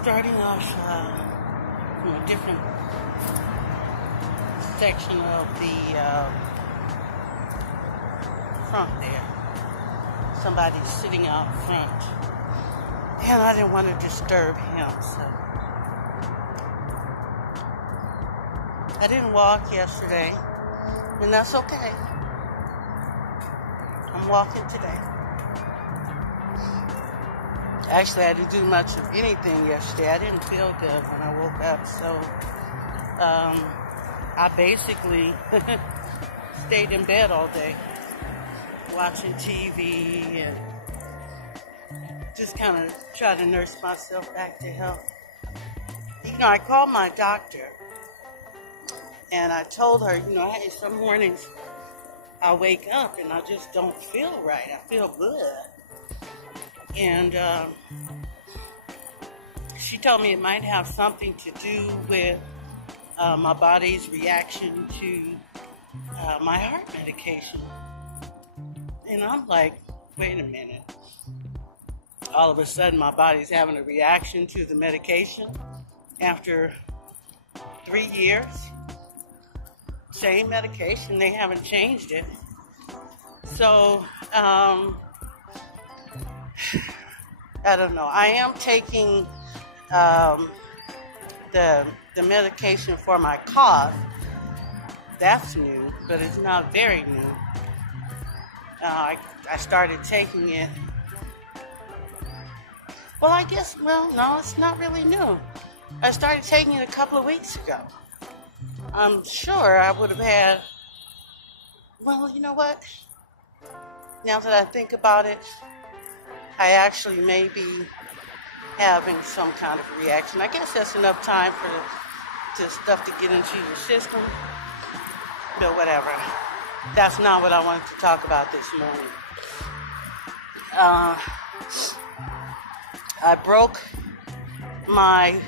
starting off from a different section of the front there. Somebody's sitting out front, and I didn't want to disturb him, so I didn't walk yesterday, and that's okay. I'm walking today. Actually, I didn't do much of anything yesterday. I didn't feel good when I woke up, so I basically stayed in bed all day, watching TV and just kind of try to nurse myself back to health. You know, I called my doctor and I told her, hey, some mornings I wake up and I just don't feel right. I feel good. And she told me it might have something to do with my body's reaction to my heart medication. And I'm like, wait a minute. All of a sudden, my body's having a reaction to the medication after 3 years. Same medication, they haven't changed it. So, I don't know. I am taking the medication for my cough. That's new, but it's not very new. I started taking it. Well, no, it's not really new. I started taking it a couple of weeks ago. I'm sure I would have had, well, you know what? Now that I think about it, I actually may be having some kind of reaction. I guess that's enough time for the stuff to get into your system. But whatever. That's not what I wanted to talk about this morning. I broke my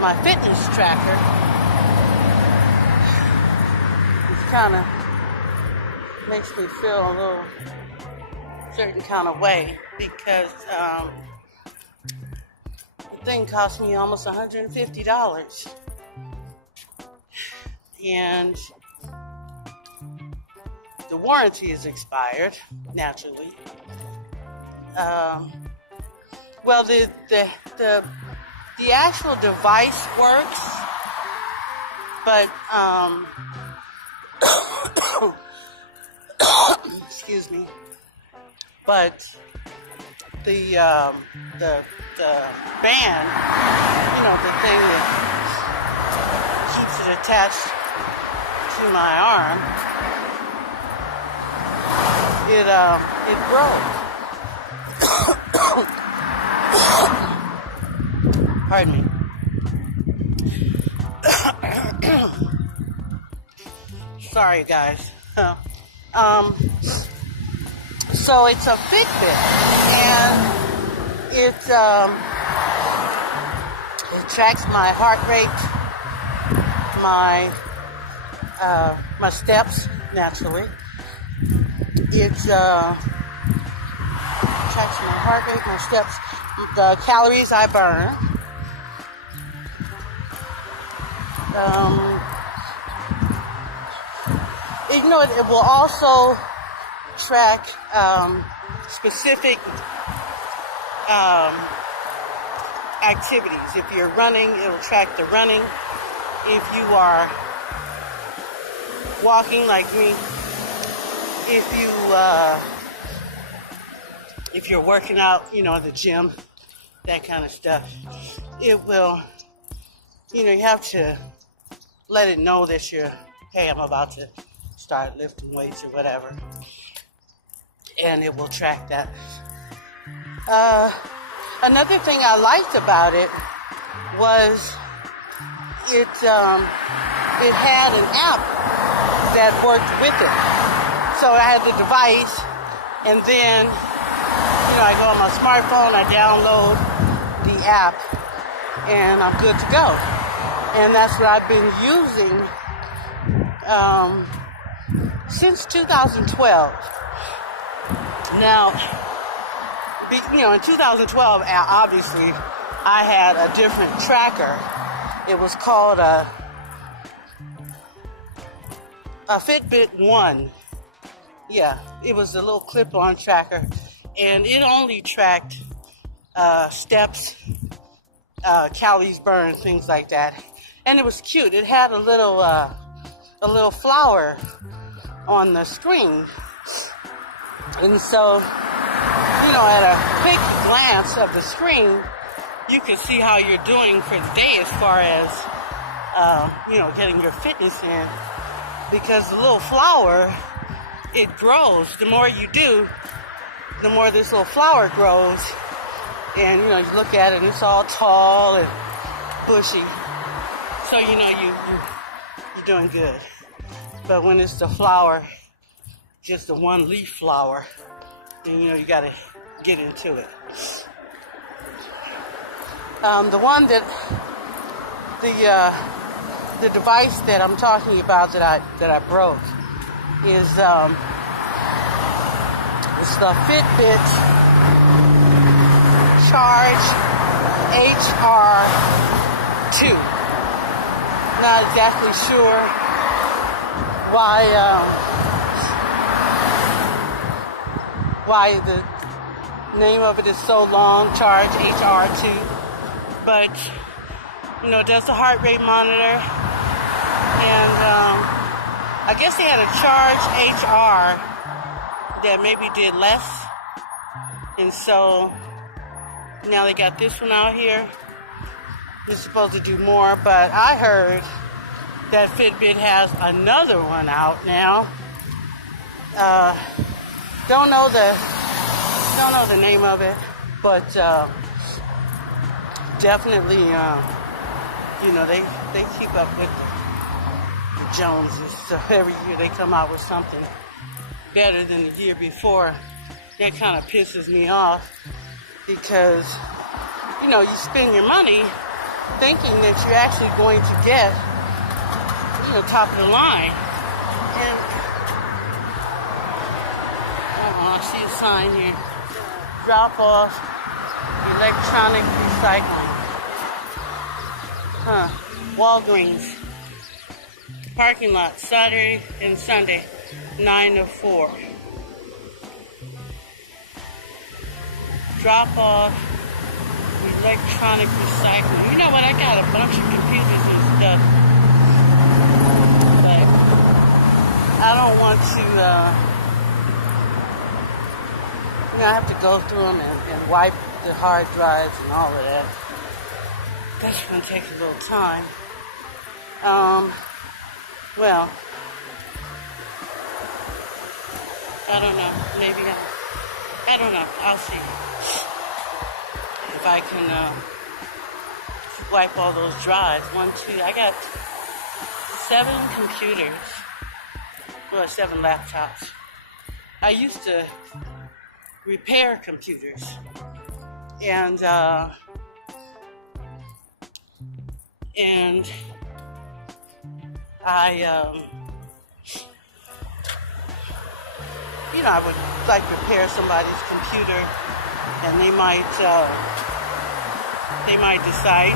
my fitness tracker. It kind of makes me feel a little certain kind of way because the thing cost me almost $150. And the warranty is expired, naturally. Well, the actual device works, but excuse me. But the band, the thing that keeps it attached to my arm, it broke. Pardon me. Sorry, guys. So it's a Fitbit, and it tracks my heart rate, my steps, naturally. It tracks my heart rate, my steps, the calories I burn. It will also track specific activities. If you're running, it'll track the running. If you are walking like me, if you're working out, at the gym, that kind of stuff, it will, you have to let it know that hey, I'm about to start lifting weights or whatever. And it will track that. Another thing I liked about it was it had an app that worked with it. So I had the device, and then, I go on my smartphone, I download the app, and I'm good to go. And that's what I've been using since 2012. Now, in 2012, obviously, I had a different tracker. It was called a Fitbit One. Yeah, it was a little clip-on tracker, and it only tracked steps, calories burned, things like that. And it was cute. It had a little flower on the screen, and so, you know, at a quick glance of the screen, you can see how you're doing for the day as far as you know, getting your fitness in. Because the little flower, it grows. The more you do, the more this little flower grows. And, you know, you look at it and it's all tall and bushy. So, you know, you're doing good. But when it's the flower, just the one leaf flower, then, you know, you got to get into it. The one that, the device that I'm talking about that I broke is it's the Fitbit Charge HR2. Not exactly sure why the name of it is so long, Charge HR2, but you know, it does the heart rate monitor, and I guess they had a Charge HR that maybe did less, and so now they got this one out here. It's supposed to do more, but I heard that Fitbit has another one out now. Don't know the name of it, but definitely, you know, they keep up with the Joneses. So every year they come out with something better than the year before. That kind of pisses me off because, you know, you spend your money thinking that you're actually going to get, you know, top of the line. And I see a sign here. Drop off electronic recycling. Walgreens. Parking lot, Saturday and Sunday, 9 to 4. Drop off electronic recycling. You know what? I got a bunch of computers and stuff, but I don't want to, you know, I have to go through them and wipe the hard drives and all of that. That's going to take a little time. Well, I don't know. Maybe I don't know. I'll see if I can wipe all those drives. 1, 2. I got 7 computers. Well, 7 laptops. I used to repair computers, and I, you know, I would like repair somebody's computer, and they might decide,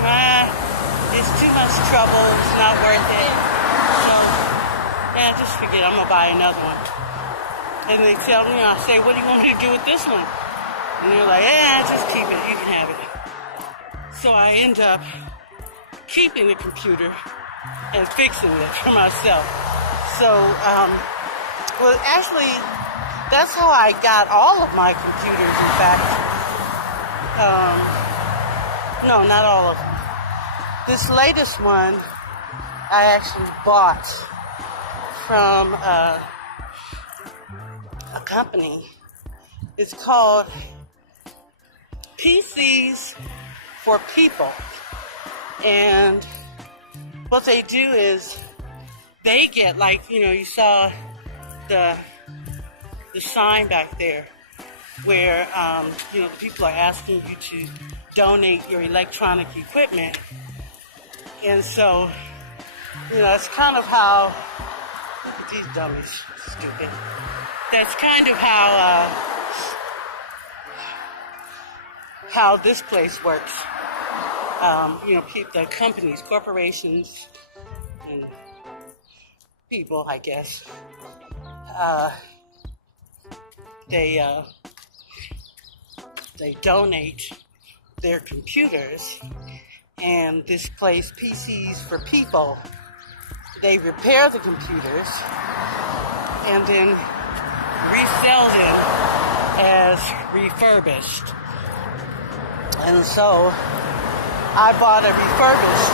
it's too much trouble, it's not worth it. So, yeah, just forget, I'm gonna buy another one. And they tell me, I say, what do you want me to do with this one? And they're like, just keep it, you can have it. So I end up keeping the computer and fixing it for myself. So, well, actually, that's how I got all of my computers, in fact. No, not all of them. This latest one I actually bought from a company. It's called PCs for People. And what they do is they get, like, you know, you saw the sign back there where, you know, people are asking you to donate your electronic equipment. And so, you know, that's kind of how, look at these dummies, stupid. That's kind of how this place works. the companies, corporations, and people, I guess, they donate their computers and displace PCs for people. They repair the computers and then resell them as refurbished. And so I bought a refurbished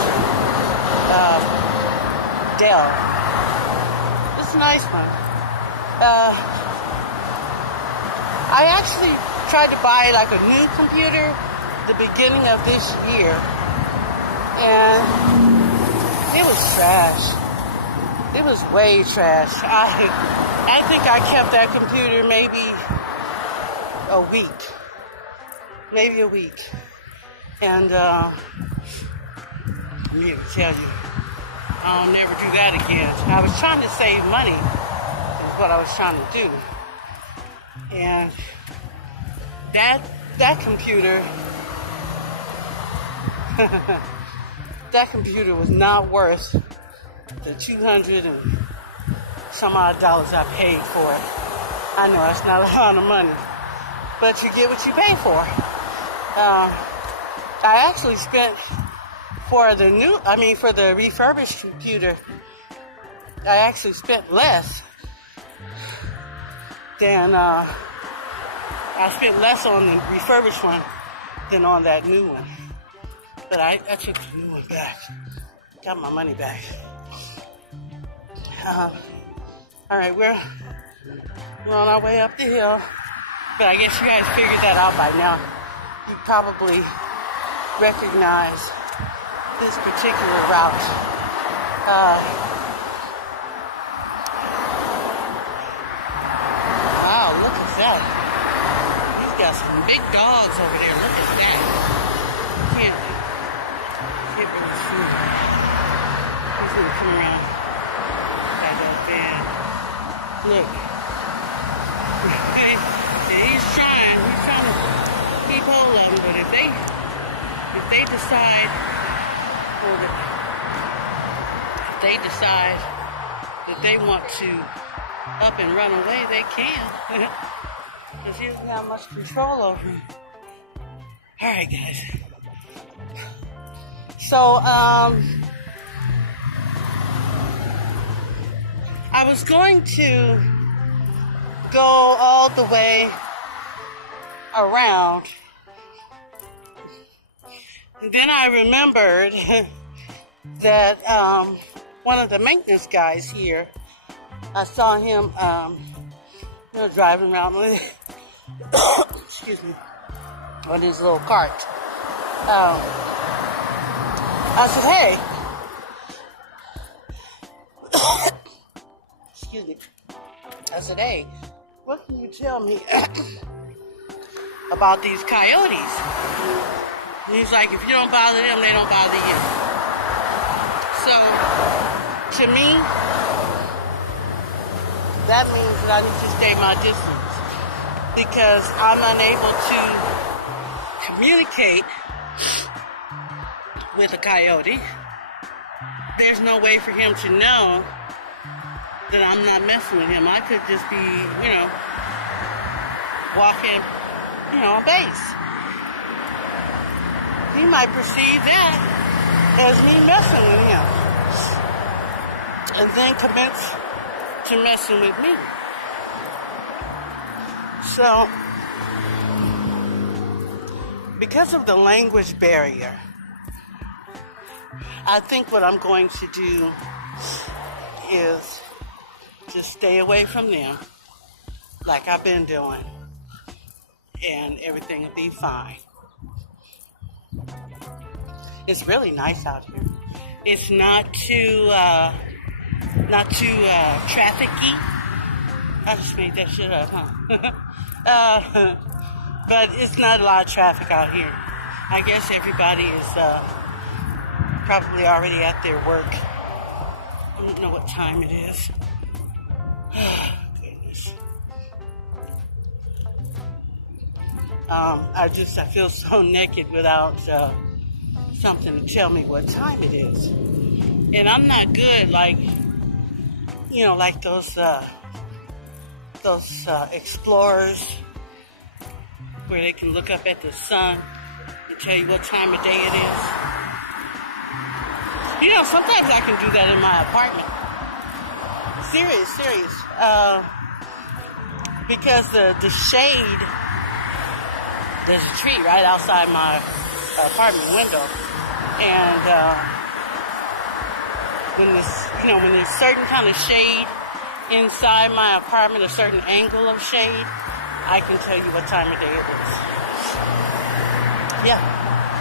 Dell. It's a nice one. I actually tried to buy like a new computer the beginning of this year, and it was trash. It was way trash. I think I kept that computer maybe a week. And I'm here to tell you, I'll never do that again. I was trying to save money, is what I was trying to do. And that computer, that computer was not worth the $200 and some odd dollars I paid for it. I know that's not a lot of money, but you get what you pay for. I actually spent for the refurbished computer, I actually spent less than I spent less on the refurbished one than on that new one. But I took the new one back. Got my money back. All right, we're on our way up the hill. But I guess you guys figured that out by now. You probably recognize this particular route. Wow, look at that. He's got some big dogs over there. Look at that. Can't really see him. He's gonna come around that little bend. Look. He's trying to keep hold of them, but if they decide that they want to up and run away, they can. Because he doesn't have much control over them. All right, guys. So, I was going to go all the way around. And then I remembered that one of the maintenance guys here, I saw him driving around with excuse me, on his little cart. I said, hey, excuse me. I said, hey, what can you tell me about these coyotes? And he's like, if you don't bother them, they don't bother you. So, to me, that means that I need to stay my distance because I'm unable to communicate with a coyote. There's no way for him to know that I'm not messing with him. I could just be, walking, on base. He might perceive that as me messing with him. And then commence to messing with me. So, because of the language barrier, I think what I'm going to do is just stay away from them like I've been doing, and everything will be fine. It's really nice out here. It's not too traffic-y. I just made that shit up, huh? But it's not a lot of traffic out here. I guess everybody is probably already at their work. I don't know what time it is. Goodness. I feel so naked without something to tell me what time it is. And I'm not good like, like those explorers where they can look up at the sun and tell you what time of day it is. Sometimes I can do that in my apartment. Serious. Because the shade, there's a tree right outside my apartment window, and when there's certain kind of shade inside my apartment, a certain angle of shade, I can tell you what time of day it is. Yeah,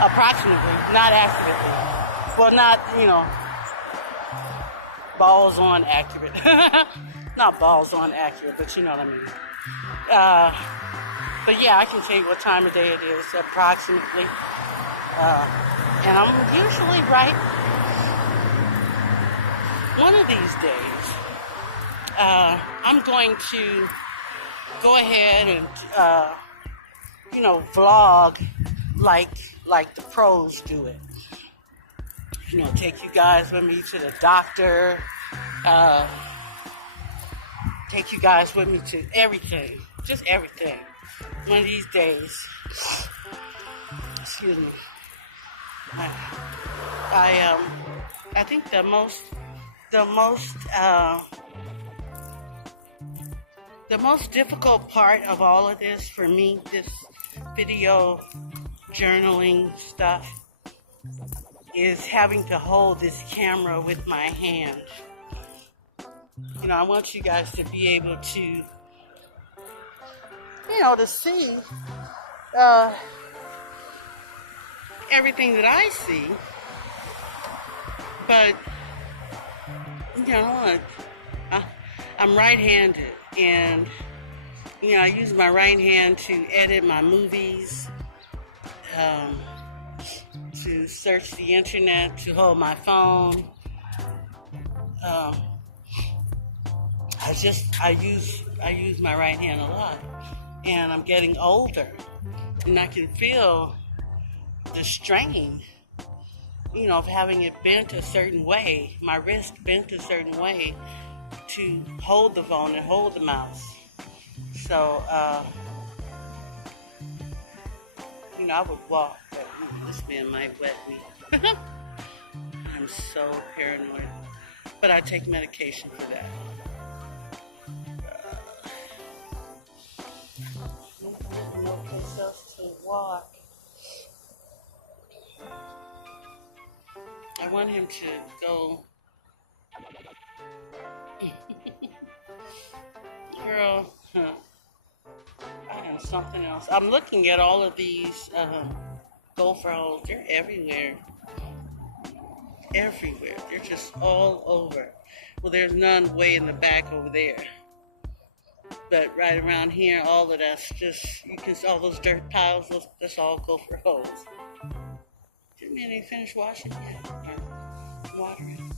approximately, not accurately. Well, not, balls on accurate. Not balls on accurate, but you know what I mean. But yeah, I can tell you what time of day it is approximately. And I'm usually right. One of these days, I'm going to go ahead and, vlog like the pros do it. Take you guys with me to the doctor, take you guys with me to everything, just everything. One of these days, excuse me, I think the most difficult part of all of this for me, this video journaling stuff, is having to hold this camera with my hand. I want you guys to be able to, to see everything that I see. But, I'm right-handed, and, I use my right hand to edit my movies, to search the internet, to hold my phone. I use my right hand a lot, and I'm getting older, and I can feel the strain, of having it bent a certain way, my wrist bent a certain way to hold the phone and hold the mouse. So, I would walk, but this man might wet me. I'm so paranoid. But I take medication for that. No place else to walk. I want him to go. Girl, I am something else. I'm looking at all of these gopher holes. They're everywhere. Everywhere. They're just all over. Well, there's none way in the back over there. But right around here, all of that's just, you can see all those dirt piles, that's all gopher holes. Didn't even finish washing yet. Or watering.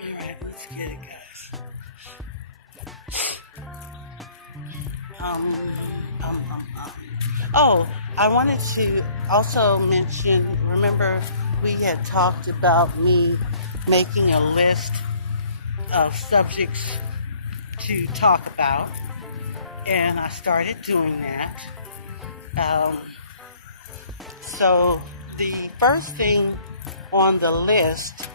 Alright, let's get it, guys. Oh, I wanted to also mention, remember we had talked about me making a list of subjects to talk about, and I started doing that. So the first thing on the list,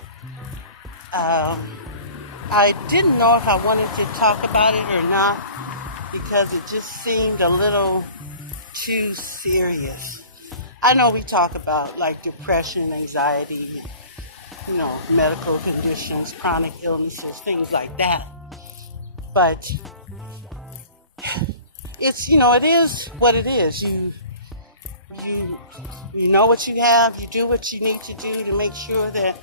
I didn't know if I wanted to talk about it or not, because it just seemed a little too serious. I know we talk about like depression, anxiety, medical conditions, chronic illnesses, things like that. But it's, it is what it is. You know what you have. You do what you need to do to make sure that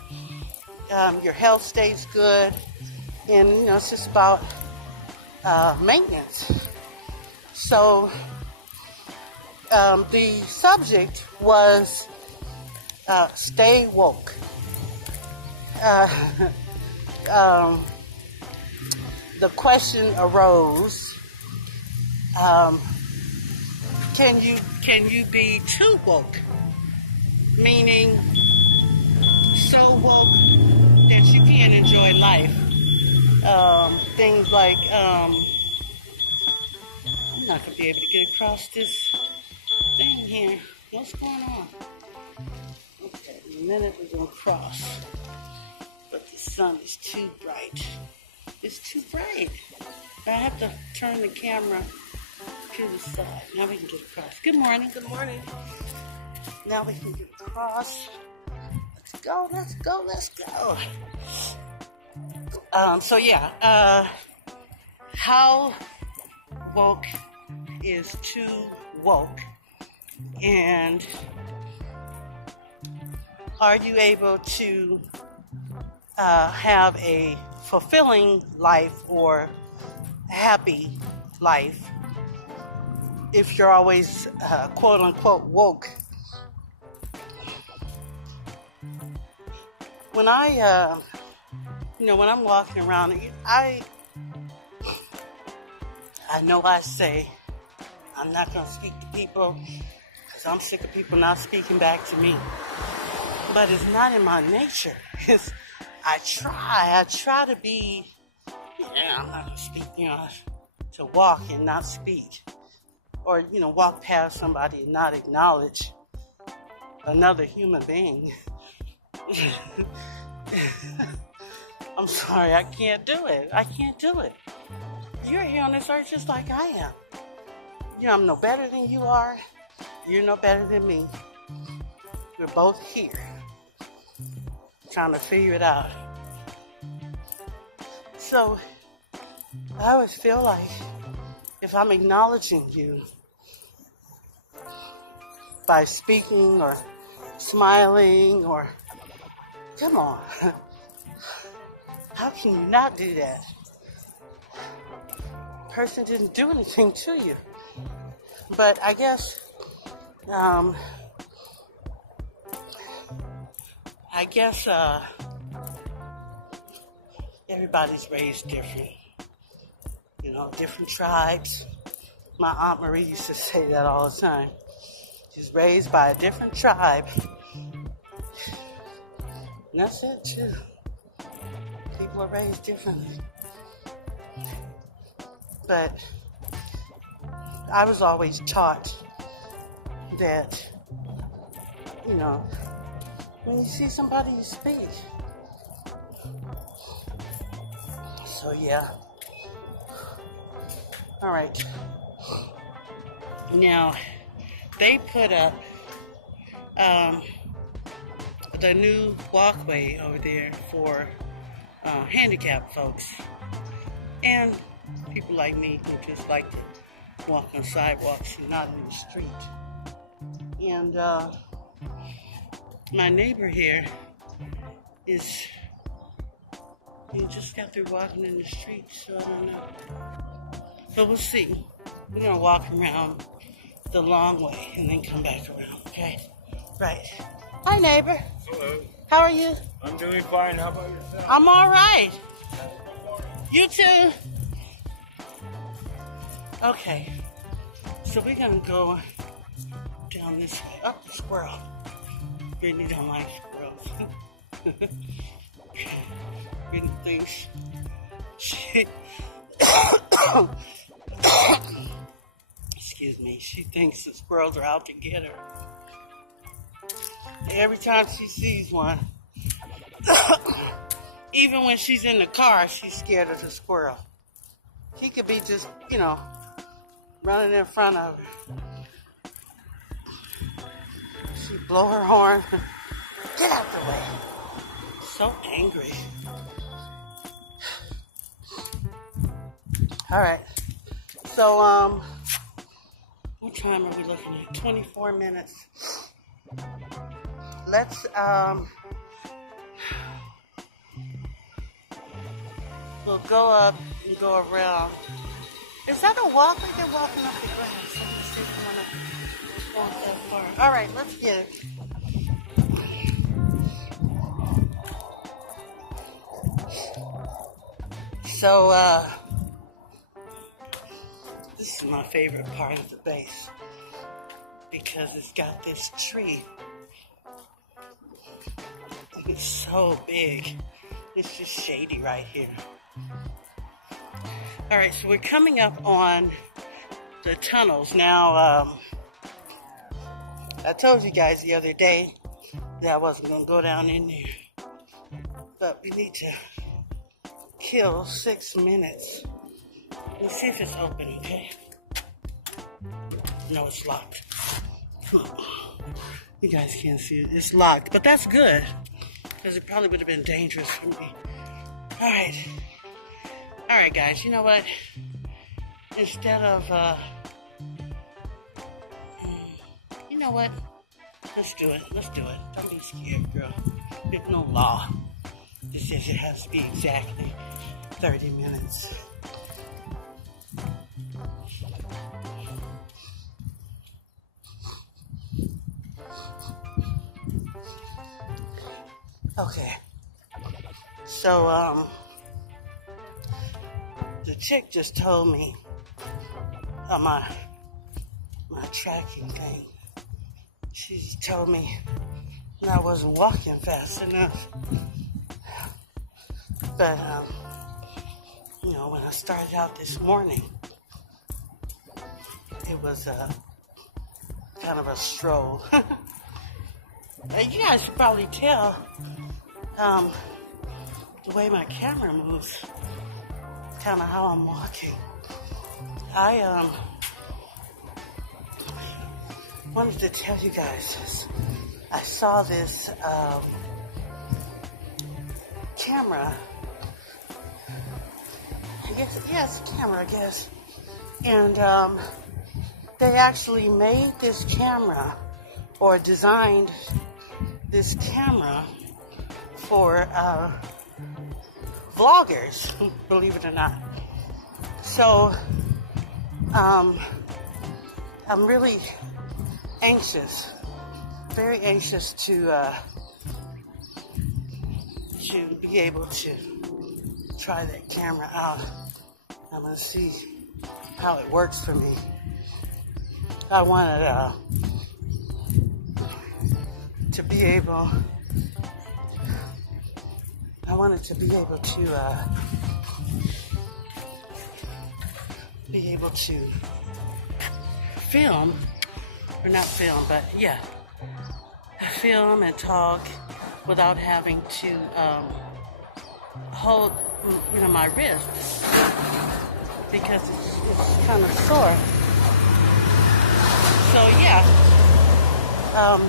your health stays good. And, it's just about maintenance. So the subject was stay woke. The question arose, can you be too woke? Meaning so woke that you can't enjoy life. Things like I'm not gonna be able to get across this thing here. What's going on? Okay, in a minute we're gonna cross. But the sun is too bright. It's too bright. I have to turn the camera to the side. Now we can get across. Good morning. Good morning. Now we can get across. Let's go, let's go, let's go. So yeah, how woke is too woke? And are you able to have a fulfilling life or happy life if you're always quote unquote woke? When when I'm walking around, I know I say I'm not going to speak to people because I'm sick of people not speaking back to me. But it's not in my nature. I try to be, I'm not going to speak, to walk and not speak. Or, walk past somebody and not acknowledge another human being. I'm sorry, I can't do it. I can't do it. You're here on this earth just like I am. I'm no better than you are. You're no better than me. We're both here trying to figure it out. So I always feel like if I'm acknowledging you by speaking or smiling or, come on, how can you not do that? Person didn't do anything to you. But I guess, everybody's raised different. Different tribes. My Aunt Marie used to say that all the time. She's raised by a different tribe. And that's it, too. People are raised differently. But I was always taught that, when you see somebody, you speak. So, yeah. All right. Now, they put up the new walkway over there for handicapped folks. And people like me who just like to walk on sidewalks and not in the street. And my neighbor here is, he just got through walking in the street, so I don't know. But we'll see. We're going to walk around the long way and then come back around, okay? Right. Hi, neighbor. Hello. How are you? I'm doing fine. How about yourself? I'm all right. You too. Okay. So we're going to go down this way. Oh, squirrel. Brittany don't like squirrels. Brittany thinks excuse me, she thinks the squirrels are out to get her. Every time she sees one, even when she's in the car, she's scared of the squirrel. He could be just, running in front of her. She blow her horn. Get out the way. So angry. All right. So, what time are we looking at? 24 minutes. Let's, we'll go up and go around. Is that a walk? They're walking up the grass. Let me see if I want to walk that far. All right, let's get it. So, this is my favorite part of the base. because it's got this tree. It's so big. It's just shady right here. All right, so we're coming up on the tunnels. Now, I told you guys the other day that I wasn't going to go down in there. But we need to kill 6 minutes. Let's see if it's open, okay? No, it's locked. You guys can't see it. It's locked, but that's good, because it probably would have been dangerous for me. All right, guys, you know what? Instead of, you know what? Let's do it. Don't be scared, girl. There's no law that says it has to be exactly 30 minutes. Okay, so the chick just told me on my tracking thing. She just told me that I wasn't walking fast enough. But you know, when I started out this morning, it was kind of a stroll. You guys can probably tell the way my camera moves, kind of how I'm walking. I wanted to tell you guys this. I saw this camera. It's a camera, I guess. And they actually made this camera, or designed this camera for vloggers, believe it or not. So I'm really anxious, very anxious to be able to try that camera out. I'm gonna see how it works for me. I wanted to be able to film, or not film, but yeah, film and talk without having to hold, you know, my wrist, because it's kind of sore. So yeah,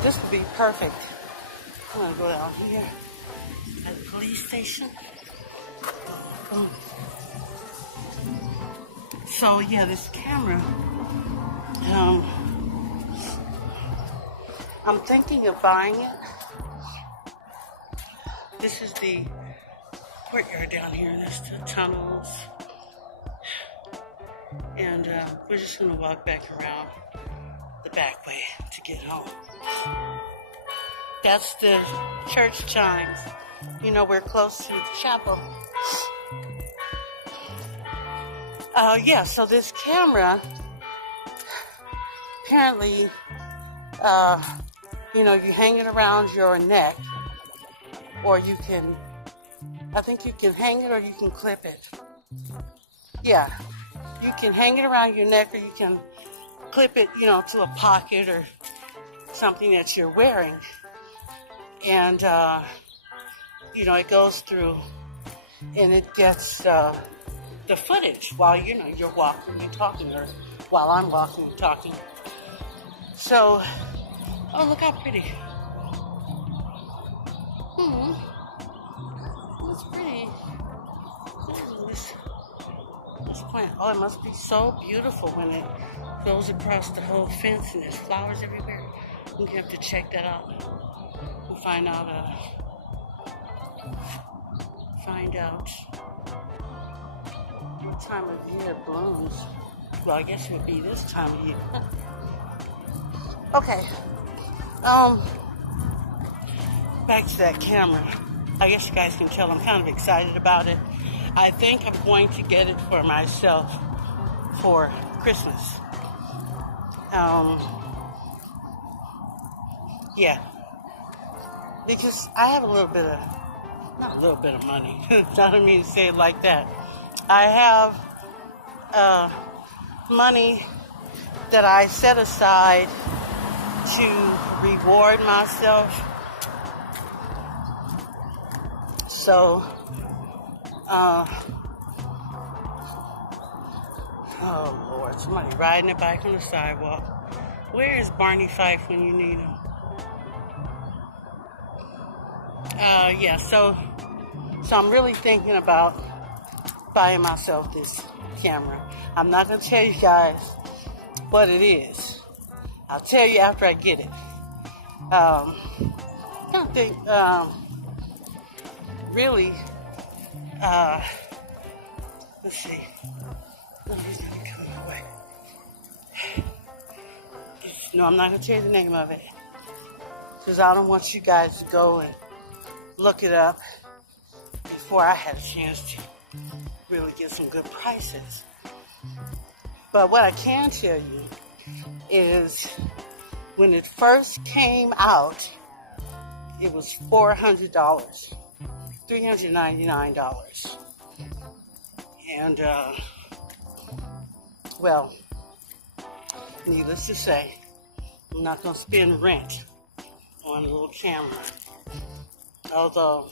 this would be perfect. I'm gonna go down here at the police station. So yeah, this camera, I'm thinking of buying it. This is the courtyard down here, and that's the tunnels. And we're just gonna walk back around the back way to get home. That's the church chimes. You know, we're close to the chapel. Yeah, so this camera, apparently, you know, you hang it around your neck, or you can, I think you can hang it or you can clip it. Yeah, you can hang it around your neck, or you can clip it, you know, to a pocket or something that you're wearing. And, you know, it goes through and it gets the footage while, you know, you're walking and talking, or while I'm walking and talking. So, oh, look how pretty. That's pretty. This plant, oh, it must be so beautiful when it goes across the whole fence and there's flowers everywhere. We have to check that out and find out what time of year it blooms. Well, I guess it would be this time of year. Okay. Back to that camera. I guess you guys can tell I'm kind of excited about it. I think I'm going to get it for myself for Christmas. Yeah, because I have a little bit of, not a little bit of money. I don't mean to say it like that. I have money that I set aside to reward myself. So, oh Lord, somebody riding a bike on the sidewalk. Where is Barney Fife when you need him? Yeah, so I'm really thinking about buying myself this camera. I'm not going to tell you guys what it is. I'll tell you after I get it. I don't think, really, let's see. Nobody's going to come my way. No, I'm not going to tell you the name of it. Because I don't want you guys to go and look it up before I had a chance to really get some good prices. But what I can tell you is when it first came out, it was $400, $399. And, well, needless to say, I'm not going to spend rent on a little camera. Although,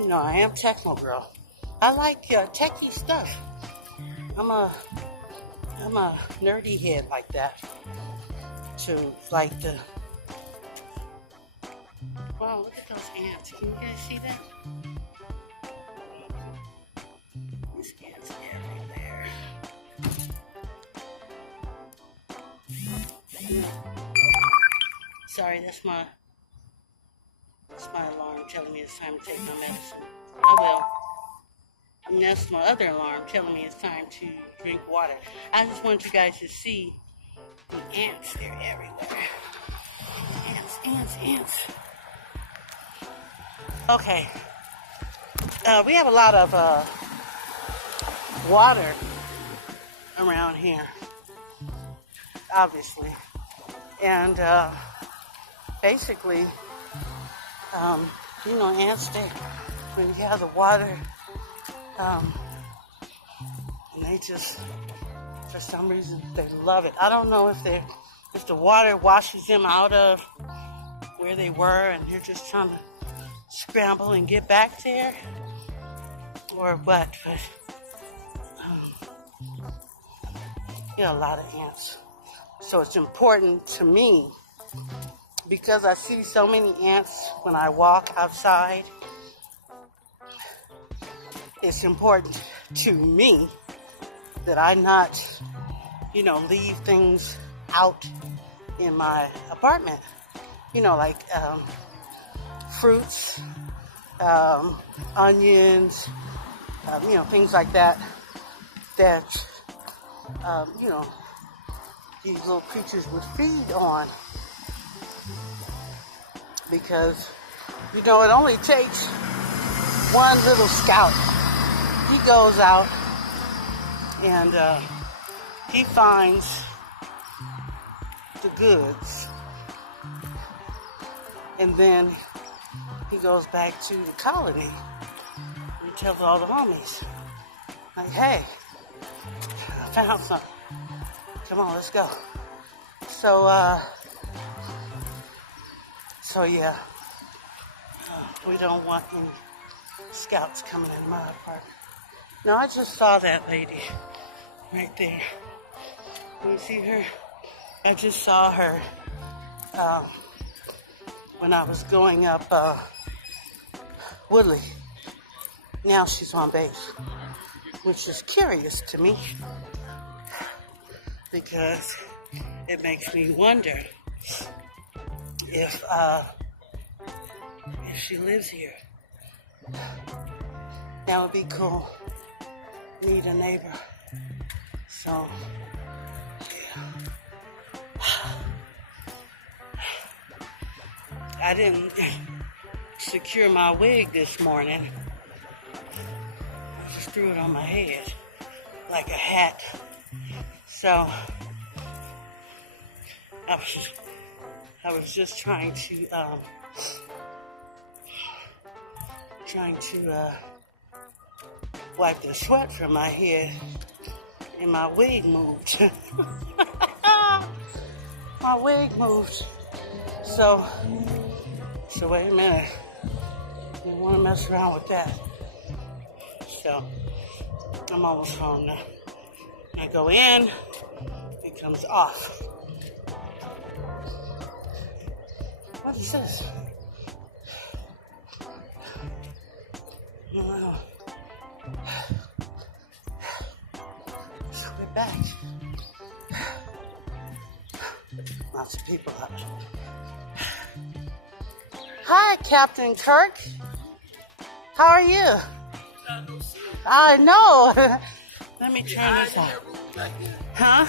you know, I am Tekknowgerl. I like techie stuff. I'm a nerdy head like that. To like the, wow, look at those ants. Can you guys see that? These ants everywhere. Sorry, that's my alarm telling me it's time to take my medicine. Oh well. And that's my other alarm telling me it's time to drink water. I just want you guys to see the ants. They're everywhere. Ants. Okay. We have a lot of water around here, obviously. And basically, you know, ants, when you have the water, and they just, for some reason, they love it. I don't know if the water washes them out of where they were and they're just trying to scramble and get back there, or what, but you know, a lot of ants. So it's important to me, because I see so many ants when I walk outside. It's important to me that I not, you know, leave things out in my apartment. You know, like fruits, onions, you know, things like that, you know, these little creatures would feed on. Because, you know, it only takes one little scout. He goes out and he finds the goods. And then he goes back to the colony and tells all the homies, like, hey, I found something. Come on, let's go. So yeah, we don't want any scouts coming in my apartment. No, I just saw that lady right there. You see her? I just saw her when I was going up Woodley. Now she's on base, which is curious to me because it makes me wonder if she lives here. That would be cool. Need a neighbor. So, yeah. I didn't secure my wig this morning. I just threw it on my head like a hat. So, I was just trying to wipe the sweat from my head, and my wig moved. My wig moved. So wait a minute. I don't want to mess around with that. So I'm almost home now. I go in, it comes off. What is this? Wow. So we're back. Lots of people out. Hi, Captain Kirk. How are you? I know. Let me turn this on. Huh?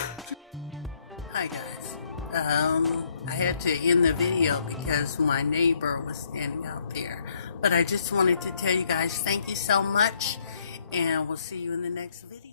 Hi, guys. I had to end the video because my neighbor was standing out there. But I just wanted to tell you guys thank you so much, and we'll see you in the next video.